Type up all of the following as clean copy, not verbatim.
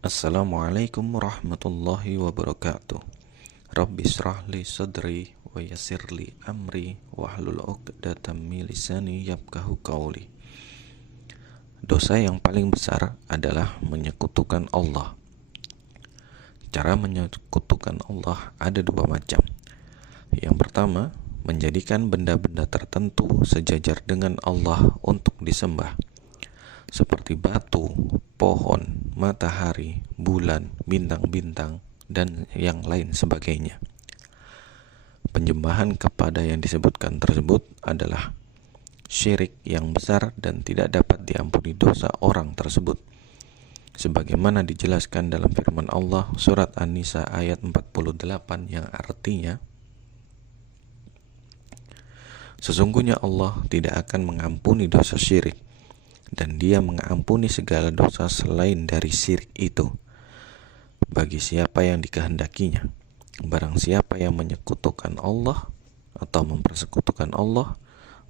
Assalamualaikum warahmatullahi wabarakatuh. Rabbi shrah li sadri wa yassir li amri wahlul 'uqdatam min lisani yafqahu qawli. Dosa yang paling besar adalah menyekutukan Allah. Cara menyekutukan Allah ada dua macam. Yang pertama, menjadikan benda-benda tertentu sejajar dengan Allah untuk disembah, seperti batu, pohon, matahari, bulan, bintang-bintang, dan yang lain sebagainya. Penyembahan kepada yang disebutkan tersebut adalah syirik yang besar dan tidak dapat diampuni dosa orang tersebut, sebagaimana dijelaskan dalam firman Allah surat An-Nisa ayat 48 yang artinya, sesungguhnya Allah tidak akan mengampuni dosa syirik, dan Dia mengampuni segala dosa selain dari syirik itu bagi siapa yang dikehendakinya. Barang siapa yang menyekutukan Allah atau mempersekutukan Allah,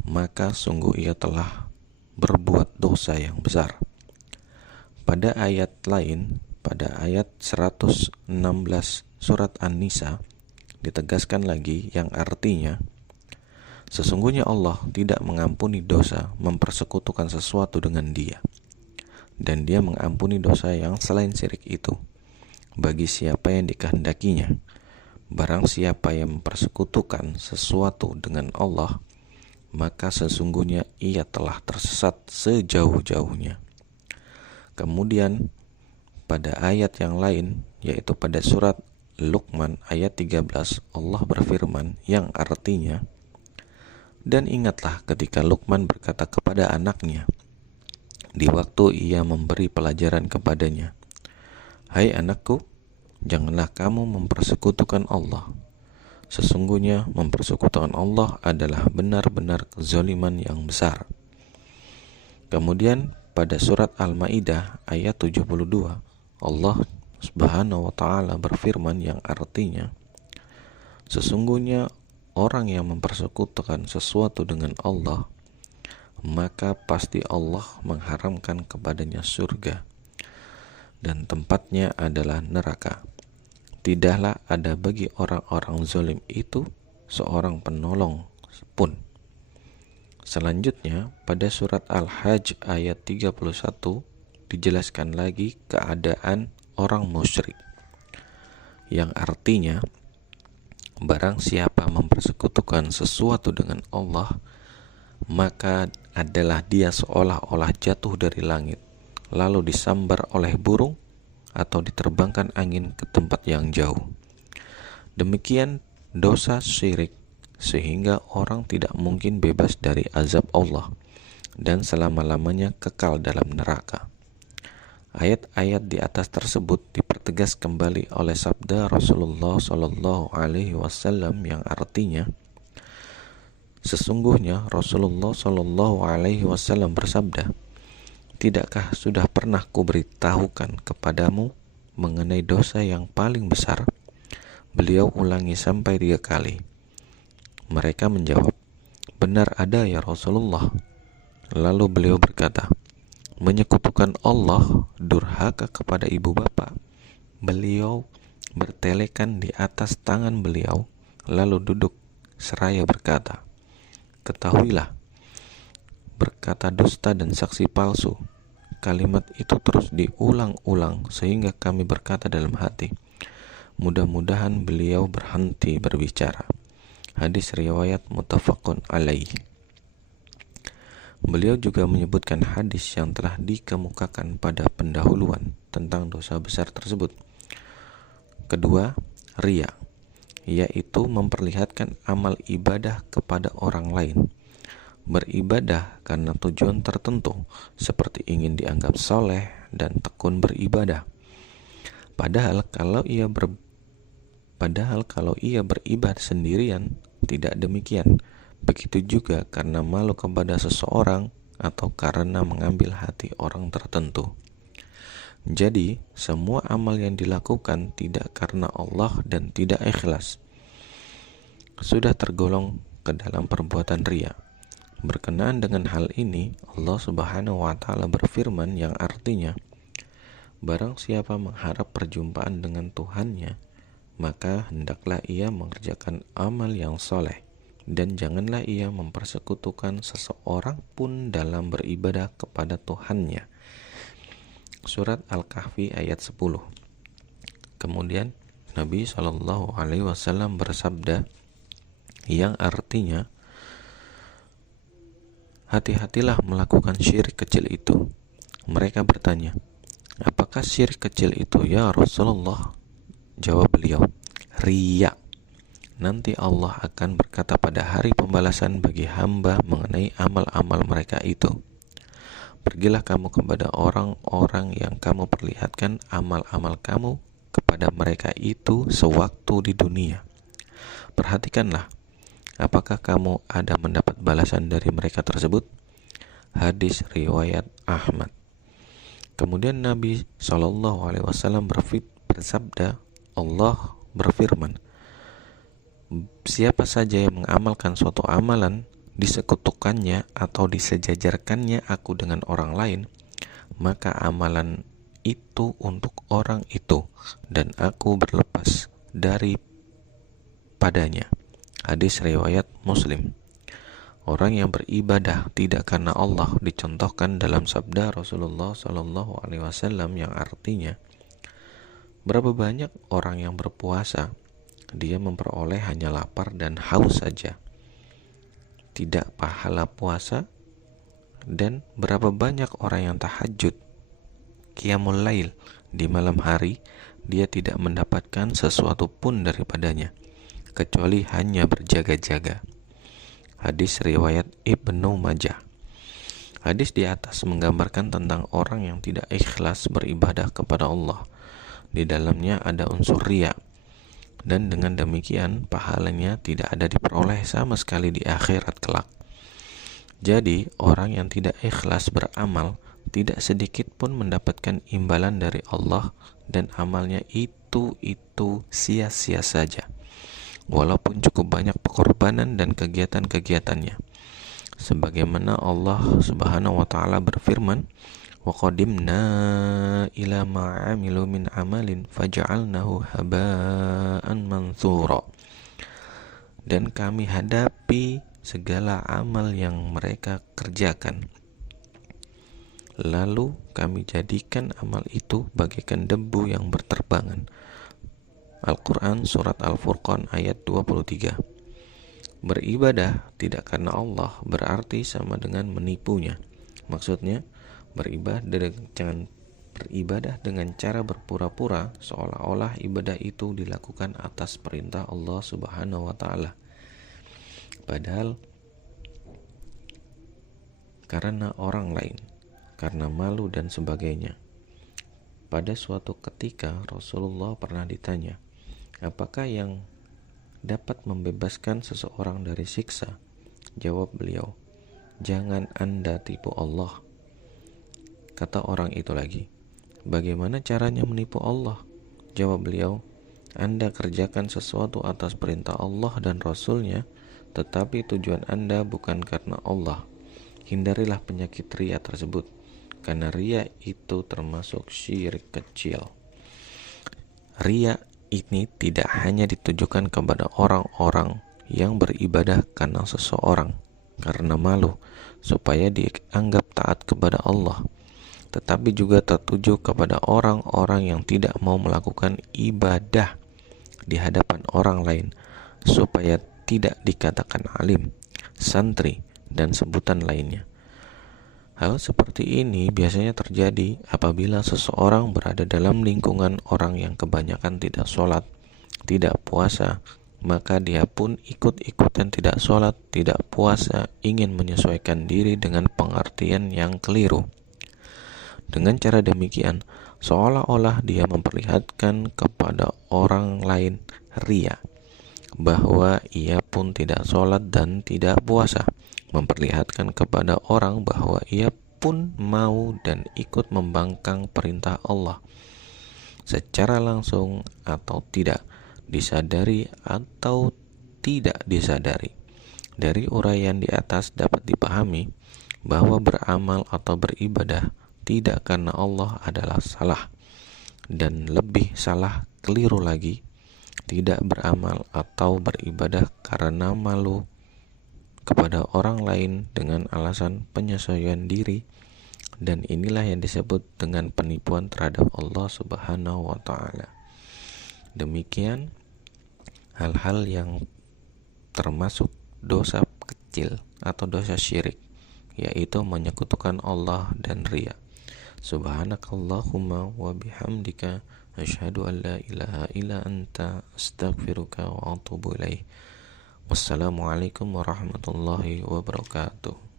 maka sungguh ia telah berbuat dosa yang besar. Pada ayat lain, pada ayat 116 surat An-Nisa, ditegaskan lagi yang artinya, sesungguhnya Allah tidak mengampuni dosa mempersekutukan sesuatu dengan Dia, dan Dia mengampuni dosa yang selain syirik itu bagi siapa yang dikehendakinya. Barang siapa yang mempersekutukan sesuatu dengan Allah, maka sesungguhnya ia telah tersesat sejauh-jauhnya. Kemudian pada ayat yang lain, yaitu pada surat Luqman ayat 13, Allah berfirman yang artinya, dan ingatlah ketika Luqman berkata kepada anaknya di waktu ia memberi pelajaran kepadanya, hai anakku, janganlah kamu mempersekutukan Allah. Sesungguhnya mempersekutukan Allah adalah benar-benar kezaliman yang besar. Kemudian pada surat Al-Maidah ayat 72, Allah Subhanahu wa taala berfirman yang artinya, sesungguhnya orang yang mempersekutukan sesuatu dengan Allah, maka pasti Allah mengharamkan kepadanya surga, dan tempatnya adalah neraka. Tidaklah ada bagi orang-orang zalim itu seorang penolong pun. Selanjutnya pada surat Al-Hajj ayat 31 dijelaskan lagi keadaan orang musyrik, yang artinya, barang siapa mempersekutukan sesuatu dengan Allah, maka adalah dia seolah-olah jatuh dari langit, lalu disambar oleh burung atau diterbangkan angin ke tempat yang jauh. Demikian dosa syirik, sehingga orang tidak mungkin bebas dari azab Allah dan selama-lamanya kekal dalam neraka. Ayat-ayat di atas tersebut dipertegas kembali oleh sabda Rasulullah Shallallahu Alaihi Wasallam yang artinya, sesungguhnya Rasulullah Shallallahu Alaihi Wasallam bersabda, tidakkah sudah pernah kuberitahukan kepadamu mengenai dosa yang paling besar? Beliau ulangi sampai 3 kali. Mereka menjawab, benar ada ya Rasulullah. Lalu beliau berkata, menyekutukan Allah, durhaka kepada ibu bapa. Beliau bertelekan di atas tangan beliau, lalu duduk seraya berkata, ketahuilah, berkata dusta dan saksi palsu. Kalimat itu terus diulang-ulang sehingga kami berkata dalam hati, mudah-mudahan beliau berhenti berbicara. Hadis riwayat muttafaqun alaih. Beliau juga menyebutkan hadis yang telah dikemukakan pada pendahuluan tentang dosa besar tersebut. Kedua, riya, yaitu memperlihatkan amal ibadah kepada orang lain. Beribadah karena tujuan tertentu, seperti ingin dianggap soleh dan tekun beribadah. Padahal kalau ia beribadah sendirian, tidak demikian. Begitu juga karena malu kepada seseorang atau karena mengambil hati orang tertentu. Jadi, semua amal yang dilakukan tidak karena Allah dan tidak ikhlas sudah tergolong ke dalam perbuatan riya. Berkenaan dengan hal ini, Allah Subhanahu wa taala berfirman yang artinya, Barang siapa mengharap perjumpaan dengan Tuhannya, maka hendaklah ia mengerjakan amal yang soleh, dan janganlah ia mempersekutukan seseorang pun dalam beribadah kepada Tuhannya. Surat Al-Kahfi ayat 10. Kemudian Nabi SAW bersabda yang artinya, hati-hatilah melakukan syirik kecil itu. Mereka bertanya, apakah syirik kecil itu ya Rasulullah? Jawab beliau, riya. Nanti Allah akan berkata pada hari pembalasan bagi hamba mengenai amal-amal mereka itu, pergilah kamu kepada orang-orang yang kamu perlihatkan amal-amal kamu kepada mereka itu sewaktu di dunia. Perhatikanlah, apakah kamu ada mendapat balasan dari mereka tersebut? Hadis riwayat Ahmad. Kemudian Nabi SAW bersabda, Allah berfirman, siapa saja yang mengamalkan suatu amalan, disekutukannya atau disejajarkannya aku dengan orang lain, maka amalan itu untuk orang itu dan aku berlepas dari padanya. Hadis riwayat Muslim. Orang yang beribadah tidak karena Allah dicontohkan dalam sabda Rasulullah SAW yang artinya, berapa banyak orang yang berpuasa, dia memperoleh hanya lapar dan haus saja, tidak pahala puasa. Dan berapa banyak orang yang tahajud, qiyamul lail di malam hari, dia tidak mendapatkan sesuatu pun daripadanya kecuali hanya berjaga-jaga. Hadis riwayat Ibnu Majah. Hadis di atas menggambarkan tentang orang yang tidak ikhlas beribadah kepada Allah. Di dalamnya ada unsur riya, dan dengan demikian pahalanya tidak ada diperoleh sama sekali di akhirat kelak. Jadi orang yang tidak ikhlas beramal tidak sedikit pun mendapatkan imbalan dari Allah, dan amalnya itu sia-sia saja, walaupun cukup banyak pengorbanan dan kegiatan-kegiatannya. Sebagaimana Allah Subhanahu wa taala berfirman, wa qadimna ila ma 'amilu min amalin faj'alnahu haba'an manthura. Dan kami hadapi segala amal yang mereka kerjakan, lalu kami jadikan amal itu bagaikan debu yang berterbangan. Al-Quran Surat Al-Furqan ayat 23. Beribadah tidak karena Allah berarti sama dengan menipunya. Maksudnya, jangan beribadah dengan cara berpura-pura seolah-olah ibadah itu dilakukan atas perintah Allah Subhanahu wa taala, padahal karena orang lain, karena malu dan sebagainya. Pada suatu ketika Rasulullah pernah ditanya, apakah yang dapat membebaskan seseorang dari siksa? Jawab beliau, jangan Anda tipu Allah. Kata orang itu lagi, bagaimana caranya menipu Allah? Jawab beliau, Anda kerjakan sesuatu atas perintah Allah dan Rasulnya, tetapi tujuan Anda bukan karena Allah. Hindarilah penyakit riya tersebut, karena riya itu termasuk syirik kecil. Riya ini tidak hanya ditujukan kepada orang-orang yang beribadah karena seseorang, karena malu supaya dianggap taat kepada Allah, tetapi juga tertuju kepada orang-orang yang tidak mau melakukan ibadah di hadapan orang lain, supaya tidak dikatakan alim, santri, dan sebutan lainnya. Hal seperti ini biasanya terjadi apabila seseorang berada dalam lingkungan orang yang kebanyakan tidak sholat, tidak puasa, maka dia pun ikut-ikutan tidak sholat, tidak puasa, ingin menyesuaikan diri dengan pengertian yang keliru. Dengan cara demikian, seolah-olah dia memperlihatkan kepada orang lain riya, bahwa ia pun tidak sholat dan tidak puasa, memperlihatkan kepada orang bahwa ia pun mau dan ikut membangkang perintah Allah, secara langsung atau tidak, disadari atau tidak disadari. Dari uraian di atas dapat dipahami bahwa beramal atau beribadah tidak karena Allah adalah salah, Dan lebih salah keliru lagi, tidak beramal atau beribadah karena malu kepada orang lain dengan alasan penyesuaian diri, dan inilah yang disebut dengan penipuan terhadap Allah Subhanahu wa taala. Demikian hal-hal yang termasuk dosa kecil atau dosa syirik, yaitu menyekutukan Allah dan riya. Subhanakallahumma wa bihamdika asyhadu an la ilaha illa anta astaghfiruka wa atubu ilaih. Wassalamualaikum warahmatullahi wabarakatuh.